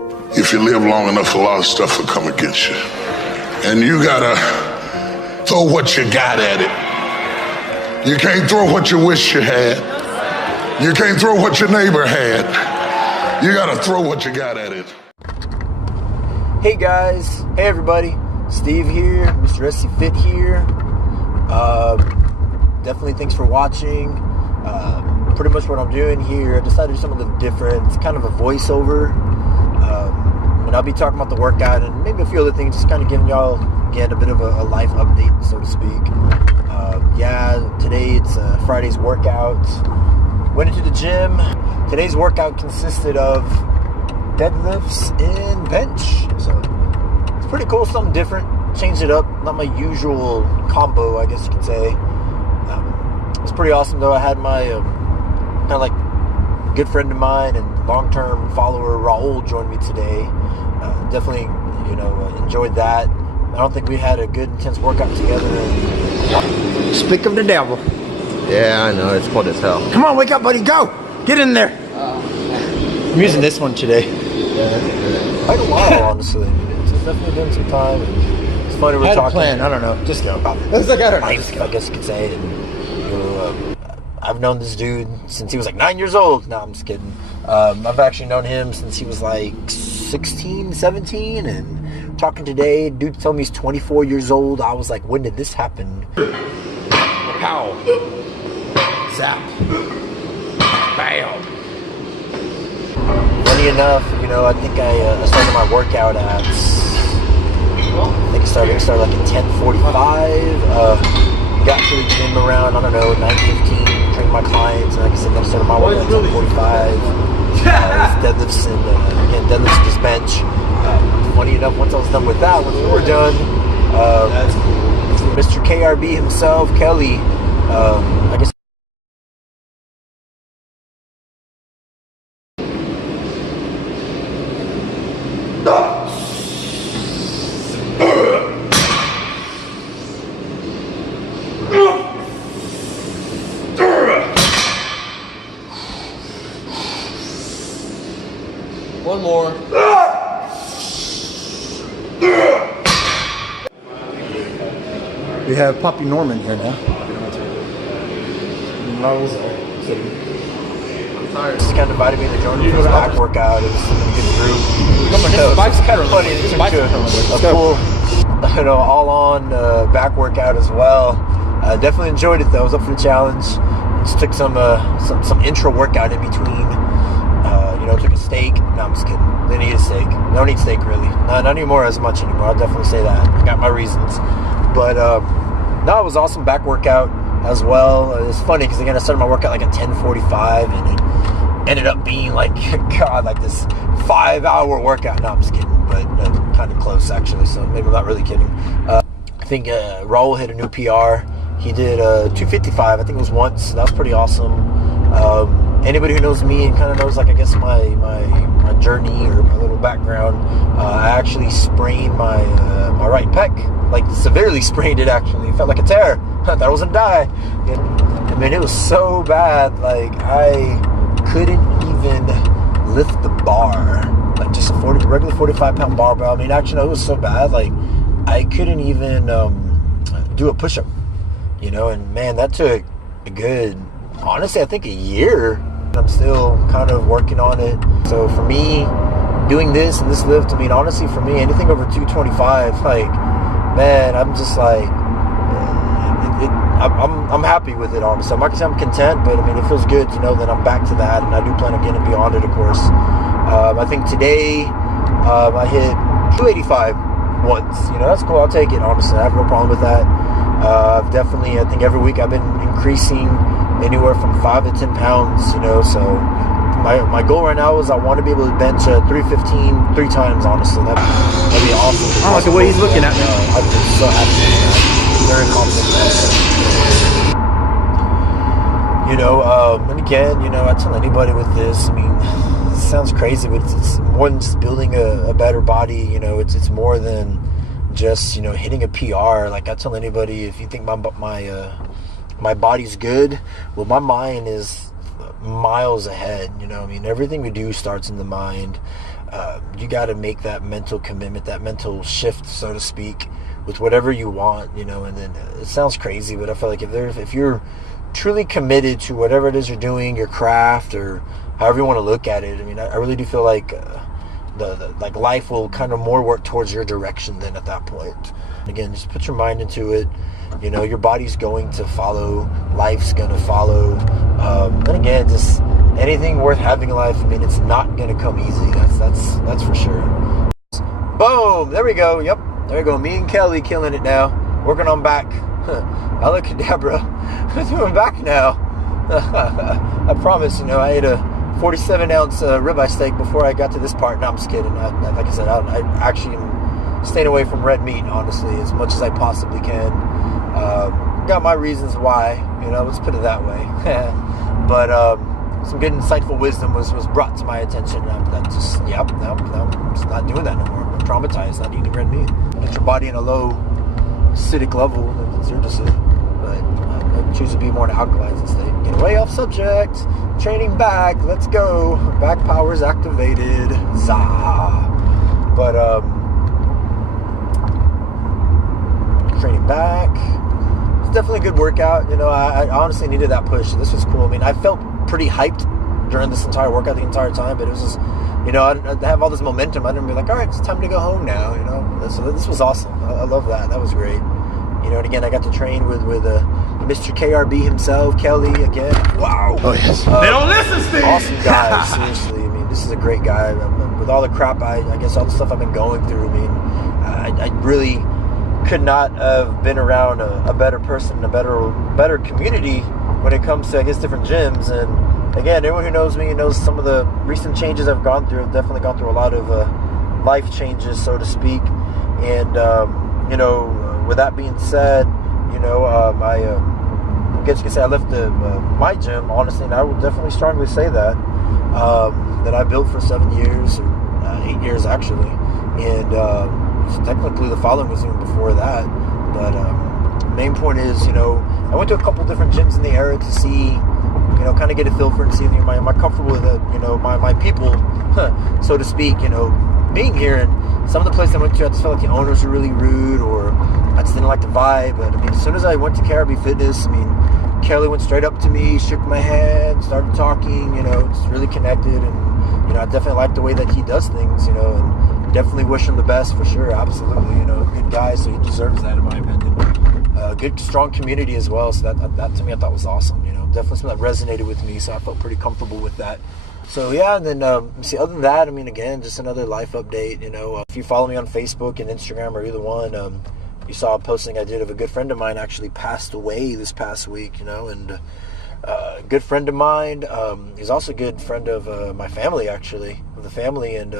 If you live long enough, a lot of stuff will come against you. And you gotta throw what you got at it. You can't throw what you wish you had. You can't throw what your neighbor had. You gotta throw what you got at it. Hey guys, hey everybody, Steve here, Mr.Scfit here. Definitely thanks for watching. Pretty much what I'm doing here, I decided to do something a little different. It's kind of a voiceover. And I'll be talking about the workout and maybe a few other things, just kind of giving y'all, again, a bit of a life update, so to speak. Today it's Friday's workout. Went into the gym. Today's workout consisted of deadlifts and bench. So it's pretty cool, something different. Changed it up, not my usual combo, I guess you could say. It's pretty awesome though. I had my kind of like good friend of mine and long-term follower Raul joined me today. Definitely, enjoyed that. I don't think we had a good intense workout together. Speak of the devil. Yeah, I know, it's cold as hell. Come on, wake up, buddy, go! Get in there! I'm using this one today. Quite a while, honestly. It's definitely been some time. It's funny we're talking. Plan. I don't know. Just about It's like, I don't know. I guess you could say. And, I've known this dude since he was like 9 years old. No, I'm just kidding. I've actually known him since he was like 16, 17, and talking today, dude told me he's 24 years old. I was like, when did this happen? Pow. Zap. Bam. Funny enough, I think I started my workout at, I think I started like at 10:45. Got to the gym around, 9:15, trained my clients, and like I said, I started my workout at 10:45. Deadlifts and, again, deadlifts and just bench. Funny enough, once I was done with that, once we were done, Mr. KRB himself, Kelly, I guess. One more. We have Poppy Norman here now. I'm tired. Just kind of invited me to join him for his back workout. It was a good group. It's kind of funny. It's a cool, all-on back workout as well. Definitely enjoyed it though. I was up for the challenge. Just took some intro workout in between. Took a steak. No, I'm just kidding. Didn't eat a steak. Don't eat steak really. Not anymore as much anymore. I'll definitely say that. I got my reasons. But no, it was awesome back workout as well. It's funny because again I started my workout like at 10:45 and it ended up being like like this 5-hour workout. No, I'm just kidding. But kind of close actually. So maybe I'm not really kidding. I think Raul hit a new PR. He did 255. I think it was once. That was pretty awesome. Anybody who knows me and kind of knows, like, I guess my journey or my little background, I actually sprained my right pec, like severely sprained it actually. It felt like a tear. I thought I was gonna die. I mean, it was so bad, like I couldn't even lift the bar, like just a regular 45-pound barbell. I mean, actually, no, it was so bad, like I couldn't even do a push-up, and man, that took a good, honestly, I think a year. I'm still kind of working on it. So for me, doing this and this lift, I mean, honestly, for me, anything over 225, like, man, I'm just like, I'm happy with it, honestly. I'm not gonna say I'm content, but I mean, it feels good to know that I'm back to that, and I do plan on getting beyond it, of course. I think today, I hit 285 once. That's cool. I'll take it, honestly. I have no problem with that. Definitely, I think every week I've been increasing anywhere from 5 to 10 pounds, so my goal right now is I want to be able to bench 315 3 times, honestly. That'd be awesome. I like the way he's looking at me. I'm just so happy with that. Very confident. And again, I tell anybody with this, I mean, it sounds crazy, but it's more than just building a better body. It's more than just, hitting a PR. Like I tell anybody, if you think my body's good, well, my mind is miles ahead. Everything we do starts in the mind. you got to make that mental commitment, that mental shift, so to speak, with whatever you want, you know. And then it sounds crazy, but I feel like if you're truly committed to whatever it is you're doing, your craft, or however you want to look at it, I mean, I really do feel like like life will kind of more work towards your direction then at that point. Again, just put your mind into it. You know, your body's going to follow, life's going to follow. And again, just anything worth having in life, I mean, it's not going to come easy. That's for sure. Boom! There we go. Yep. There we go. Me and Kelly killing it now. Working on back. I look at Deborah. I'm doing back now. I promise, you know, I ate a 47-ounce ribeye steak before I got to this part. No, I'm just kidding. Like I said, I actually am staying away from red meat, honestly, as much as I possibly can. Got my reasons why, you know, let's put it that way. But some good insightful wisdom was brought to my attention. I'm just not doing that no more. I'm traumatized, not eating red meat. Get your body in a low acidic level, it's your decision. But I choose to be more alkalized instead. Get away off subject. Training back. Let's go. Back powers activated. Zah. But training back. It's definitely a good workout. You know, I honestly needed that push. This was cool. I mean, I felt pretty hyped during this entire workout the entire time, but it was just, you know, I have all this momentum. I didn't be like, all right, it's time to go home now, you know. So this was awesome. I love that. That was great. You know, and again, I got to train with Mr. KRB himself, Kelly, again. Wow. Oh, yes. They don't listen, Steve. Awesome guy, seriously. I mean, this is a great guy. With all the crap, I guess all the stuff I've been going through, I mean, I really could not have been around a better person, a better community when it comes to, I guess, different gyms. And again, everyone who knows me knows some of the recent changes I've gone through. I've definitely gone through a lot of life changes, so to speak. And, you know, with that being said, you know, I guess you could say I left my gym, honestly, and I would definitely strongly say that I built for 7 years, or 8 years actually, and technically the following was even before that. But main point is, you know, I went to a couple different gyms in the area to see, you know, kind of get a feel for it and see, am I comfortable with it, you know, my people, so to speak, you know, being here. And some of the places I went to, I just felt like the owners were really rude, or I just didn't like the vibe. But I mean, as soon as I went to KRB FITNESS, I mean, Kelly went straight up to me, shook my hand, started talking, you know, just really connected. And, you know, I definitely like the way that he does things, you know, and definitely wish him the best for sure. Absolutely, you know, good guy, so he deserves that in my opinion. Good, strong community as well. So that to me, I thought was awesome, you know, definitely something that resonated with me. So I felt pretty comfortable with that. So yeah, and then see, other than that, I mean, again, just another life update. You know, if you follow me on Facebook and Instagram or either one, you saw a posting I did of a good friend of mine actually passed away this past week. You know, and a good friend of mine, he's also a good friend of my family, actually, of the family, and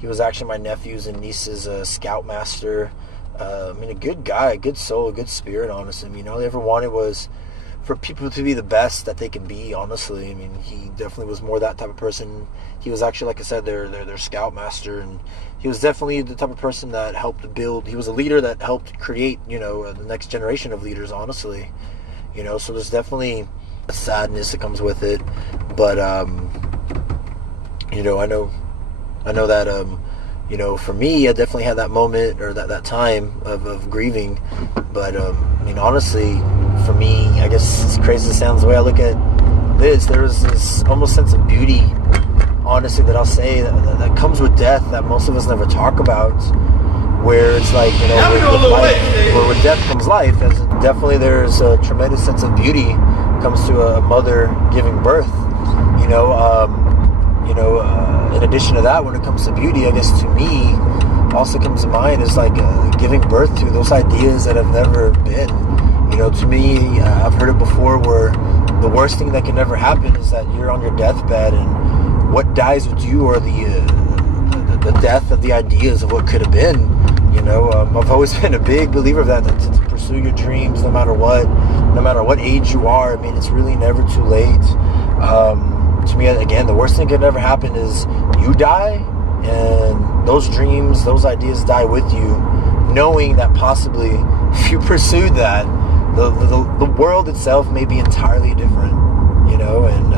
he was actually my nephew's and niece's scoutmaster. I mean, a good guy, a good soul, a good spirit, honestly. I mean, all they ever wanted was for people to be the best that they can be, honestly. I mean, he definitely was more that type of person. He was actually, like I said, their scoutmaster, and he was definitely the type of person that helped build. He was a leader that helped create, you know, the next generation of leaders, honestly. You know, so there's definitely a sadness that comes with it. But, you know, I know that, you know, for me, I definitely had that moment, or that time of grieving. But, I mean, honestly, for me, I guess, as crazy as it sounds, the way I look at this, there's this almost sense of beauty, honestly, that I'll say that comes with death that most of us never talk about, where it's like, you know, with death comes life. As definitely there's a tremendous sense of beauty comes to a mother giving birth, you know. In addition to that, when it comes to beauty, I guess to me also comes to mind is like giving birth to those ideas that have never been. You know, to me, I've heard it before where the worst thing that can ever happen is that you're on your deathbed, and what dies with you are the death of the ideas of what could have been. You know, I've always been a big believer of that to pursue your dreams no matter what age you are. I mean, it's really never too late. To me, again, the worst thing that could ever happen is you die, and those dreams, those ideas die with you, knowing that possibly if you pursued that, the world itself may be entirely different, you know, and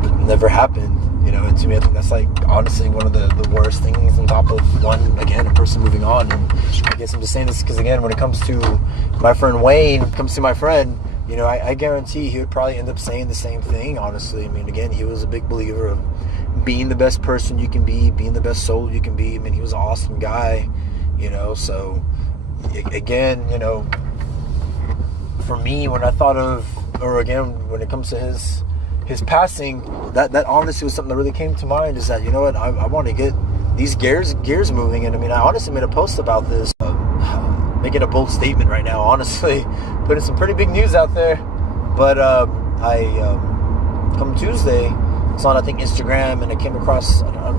but never happened, you know. happened to me. I think that's like honestly one of the worst things on top of a person moving on. And I guess I'm just saying this because again, when it comes to my friend Wayne, you know, I guarantee he would probably end up saying the same thing, honestly. I mean, again, he was a big believer of being the best person you can be, being the best soul you can be. I mean, he was an awesome guy, you know. So again, you know, for me, when I thought of, or again, when it comes to his passing, that honestly was something that really came to mind, is that, you know what, I want to get these gears moving. And I mean, I honestly made a post about this, making a bold statement right now, honestly, putting some pretty big news out there. But come Tuesday, it's on, I think, Instagram, and I came across, I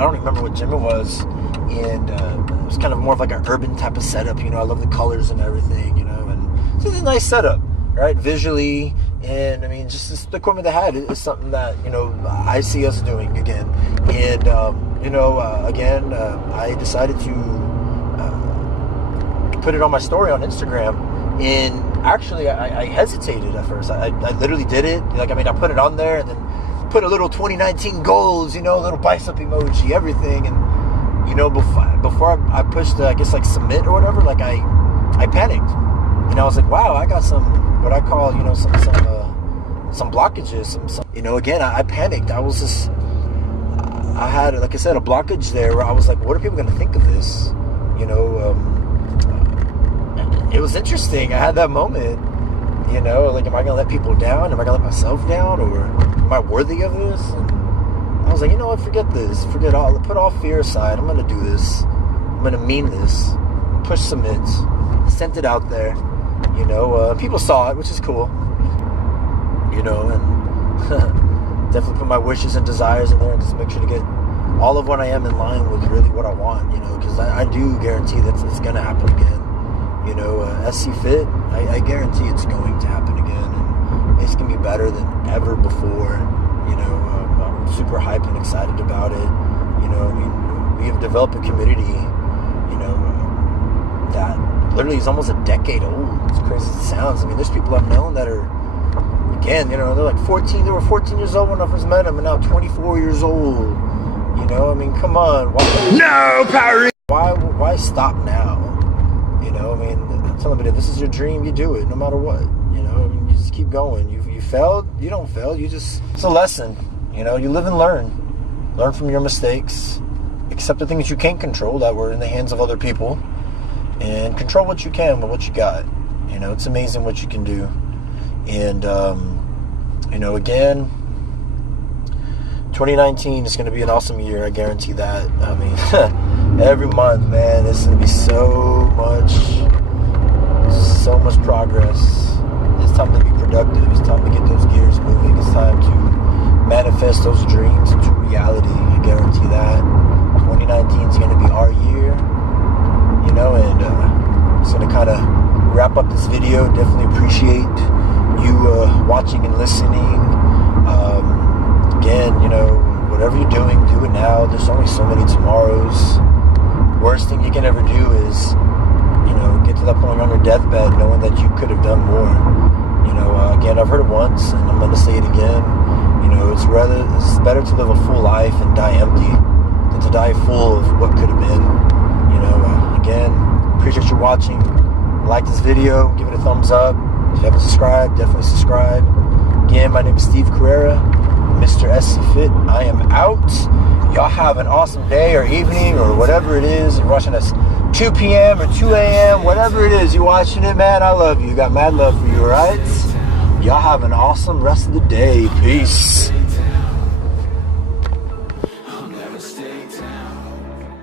don't remember what gym it was, and it was kind of more of like an urban type of setup. You know, I love the colors and everything, you know, and it's a nice setup, right, visually. And I mean, just the equipment they had is something that, you know, I see us doing again. And you know, again, I decided to put it on my story on Instagram. And actually, I hesitated at first. I literally did it. Like, I mean, I put it on there and then put a little 2019 goals, you know, a little bicep emoji, everything. And, you know, before I pushed the, I guess, like, submit or whatever, like, I panicked. And I was like, wow, I got some, what I call, you know, some blockages, some, you know, again, I panicked. I had, like I said, a blockage there where I was like, what are people going to think of this? You know, it was interesting. I had that moment, you know, like, am I going to let people down? Am I going to let myself down? Or am I worthy of this? And I was like, you know what, forget this. Forget all, put all fear aside. I'm going to do this. I'm going to mean this. Push submit. Sent it out there. You know, people saw it, which is cool. You know, and definitely put my wishes and desires in there and just make sure to get all of what I am in line with really what I want, you know, because I do guarantee that it's going to happen again. You know, Scfit, I guarantee it's going to happen again, and it's going to be better than ever before. You know, I'm super hyped and excited about it. You know, I mean, we have developed a community, you know, that literally is almost a decade old. As crazy as it sounds. I mean, there's people I've known that are, again, you know, they're like 14. They were 14 years old when I first met them, and now 24 years old. You know, I mean, come on. Why stop now? You know, I mean, tell them, if this is your dream, you do it, no matter what. You know, I mean, you just keep going. You failed, you don't fail. It's a lesson. You know, you live and learn. Learn from your mistakes. Accept the things you can't control that were in the hands of other people. And control what you can with what you got. You know, it's amazing what you can do. And, you know, again, 2019 is going to be an awesome year. I guarantee that. I mean, every month, man, there's going to be so much progress. It's time to be productive. It's time to get those gears moving. It's time to manifest those dreams into reality. I guarantee that. 2019 is going to be our year. You know, and I'm just going to kind of wrap up this video. Definitely appreciate you watching and listening. Again, you know, whatever you're doing, do it now. There's only so many tomorrows. Worst thing you can ever do is, you know, get to that point on your deathbed knowing that you could have done more. You know, again, I've heard it once, and I'm going to say it again. You know, it's better to live a full life and die empty than to die full of what could have been. You know, again, appreciate you watching. Like this video, give it a thumbs up. If you haven't subscribed, definitely subscribe. Again, my name is Steve Carrera, Mr.Scfit. I am out. Y'all have an awesome day or evening or whatever it is. You're watching us 2 p.m. or 2 a.m., whatever it is you're watching it, man. I love you. Got mad love for you, all right? Y'all have an awesome rest of the day. Peace. I'll never stay down.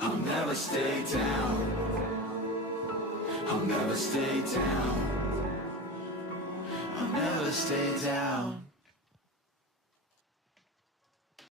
I'll never stay down. I'll never stay down. I'll never stay down.